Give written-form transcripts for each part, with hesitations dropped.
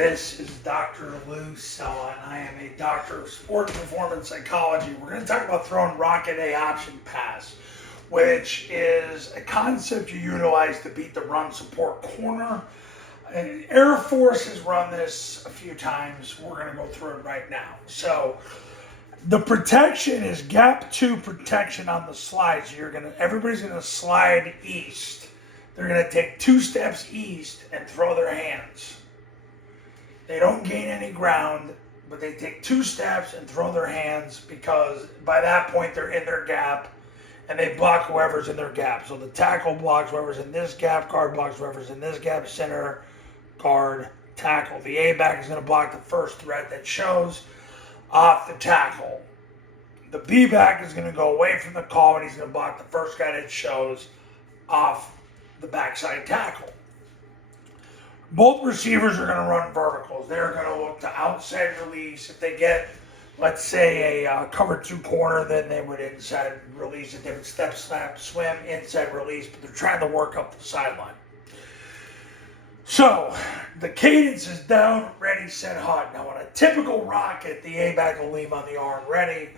This is Dr. Lou Sella, and I am a doctor of sport and performance psychology. We're going to talk about throwing rocket A option pass, which is a concept you utilize to beat the run support corner. And Air Force has run this a few times. We're going to go through it right now. So the protection is gap 2 protection on the slide. So everybody's going to slide east. They're going to take 2 steps east and throw their hands. They don't gain any ground, but they take 2 steps and throw their hands because by that point they're in their gap and they block whoever's in their gap. So the tackle blocks whoever's in this gap, guard blocks whoever's in this gap, center, guard, tackle. The A-back is going to block the first threat that shows off the tackle. The B-back is going to go away from the call and he's going to block the first guy that shows off the backside tackle. Both receivers are going to run verticals. They're going to look to outside release. If they get, let's say, a cover 2 corner, then they would inside release it. They would step, snap, swim, inside release, but they're trying to work up the sideline. So the cadence is down, ready, set, hot. Now on a typical rocket, the A-back will leave on the arm ready.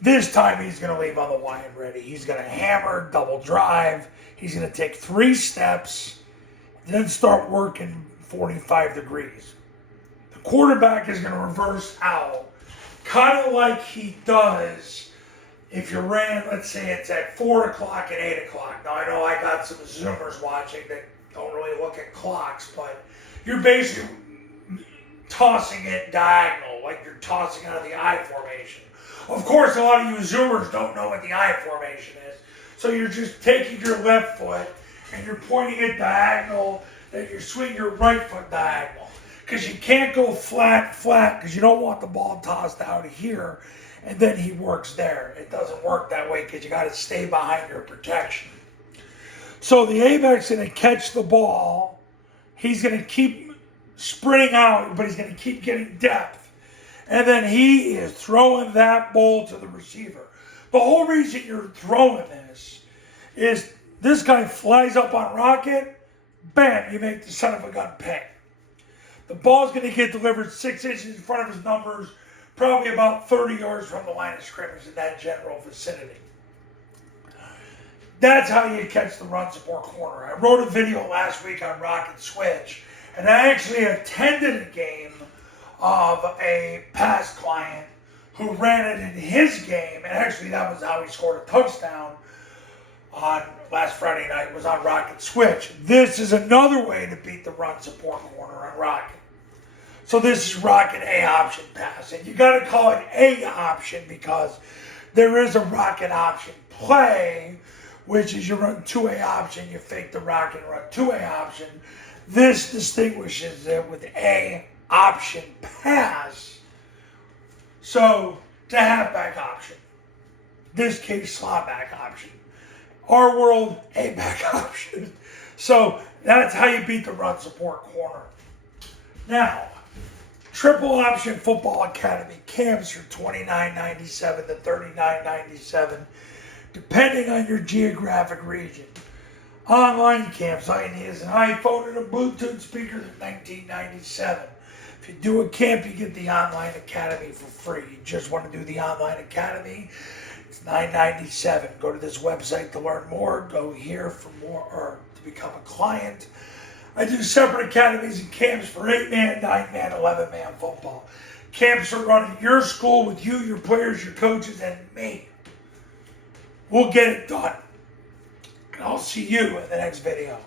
This time he's going to leave on the Y and ready. He's going to hammer, double drive. He's going to take 3 steps. Then start working 45 degrees. The quarterback is going to reverse out, kind of like he does if you ran, let's say it's at 4 o'clock and 8 o'clock. Now I know I got some Zoomers watching that don't really look at clocks, but you're basically tossing it diagonal, like you're tossing out of the I formation. Of course, a lot of you Zoomers don't know what the I formation is, so you're just taking your left foot and you're pointing it diagonal, then you swing your right foot diagonal. Because you can't go flat, because you don't want the ball tossed out here, and then he works there. It doesn't work that way because you got to stay behind your protection. So the A-back's going to catch the ball. He's going to keep sprinting out, but he's going to keep getting depth. And then he is throwing that ball to the receiver. The whole reason you're throwing this is this guy flies up on rocket, bam, you make the son of a gun pay. The ball's going to get delivered 6 inches in front of his numbers, probably about 30 yards from the line of scrimmage in that general vicinity. That's how you catch the run support corner. I wrote a video last week on rocket switch, and I actually attended a game of a past client who ran it in his game, and actually that was how he scored a touchdown on last Friday night, was on rocket switch. This is another way to beat the run support corner on rocket. So this is rocket A option pass, and you got to call it A option because there is a rocket option play, which is you run 2A option, you fake the rocket and run 2A option. This distinguishes it with A option pass. So to halfback option, this case slot back option. Our world, A-back option. So that's how you beat the run support corner. Now, triple option football academy camps are $29.97 to $39.97, depending on your geographic region. Online camps, all you need is an iPhone and a Bluetooth speaker at $19.97. If you do a camp, you get the online academy for free. You just want to do the online academy, it's $9.97. Go to this website to learn more. Go here for more or to become a client. I do separate academies and camps for 8-man, 9-man, 11-man football. Camps are run at your school with you, your players, your coaches, and me. We'll get it done. And I'll see you in the next video.